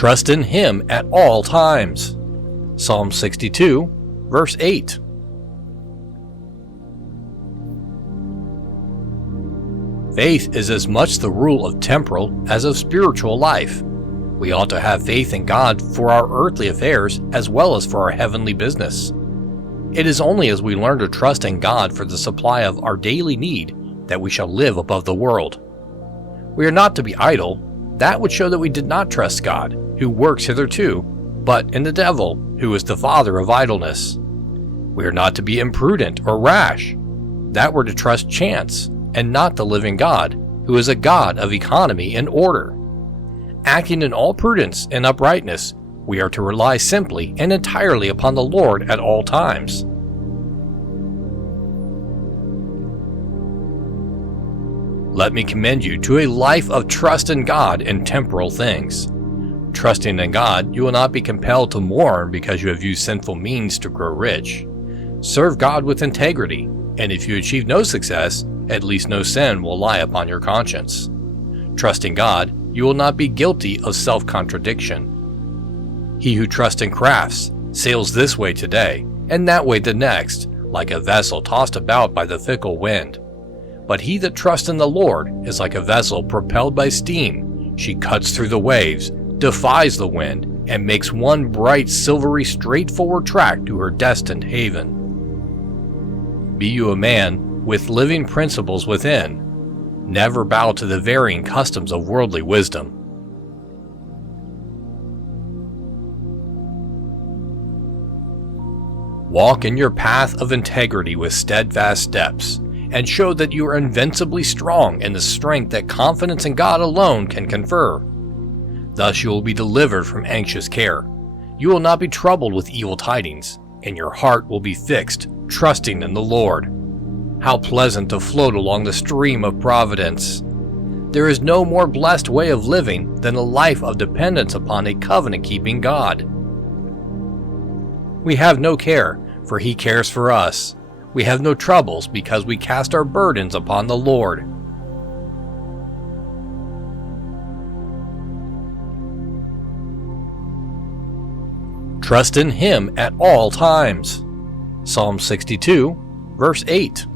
Trust in Him at all times. Psalm 62, verse 8. Faith is as much the rule of temporal as of spiritual life. We ought to have faith in God for our earthly affairs as well as for our heavenly business. It is only as we learn to trust in God for the supply of our daily need that we shall live above the world. We are not to be idle. That would show that we did not trust God, who works hitherto, but in the devil, who is the father of idleness. We are not to be imprudent or rash. That were to trust chance, and not the living God, who is a God of economy and order. Acting in all prudence and uprightness, we are to rely simply and entirely upon the Lord at all times. Let me commend you to a life of trust in God in temporal things. Trusting in God, you will not be compelled to mourn because you have used sinful means to grow rich. Serve God with integrity, and if you achieve no success, at least no sin will lie upon your conscience. Trusting God, you will not be guilty of self-contradiction. He who trusts in crafts sails this way today, and that way the next, like a vessel tossed about by the fickle wind. But he that trusts in the Lord is like a vessel propelled by steam. She cuts through the waves, defies the wind, and makes one bright, silvery, straightforward track to her destined haven. Be you a man with living principles within. Never bow to the varying customs of worldly wisdom. Walk in your path of integrity with steadfast steps, and show that you are invincibly strong in the strength that confidence in God alone can confer. Thus you will be delivered from anxious care. You will not be troubled with evil tidings, and your heart will be fixed, trusting in the Lord. How pleasant to float along the stream of providence! There is no more blessed way of living than a life of dependence upon a covenant-keeping God. We have no care, for He cares for us. We have no troubles because we cast our burdens upon the Lord. Trust in Him at all times. Psalm 62, verse 8.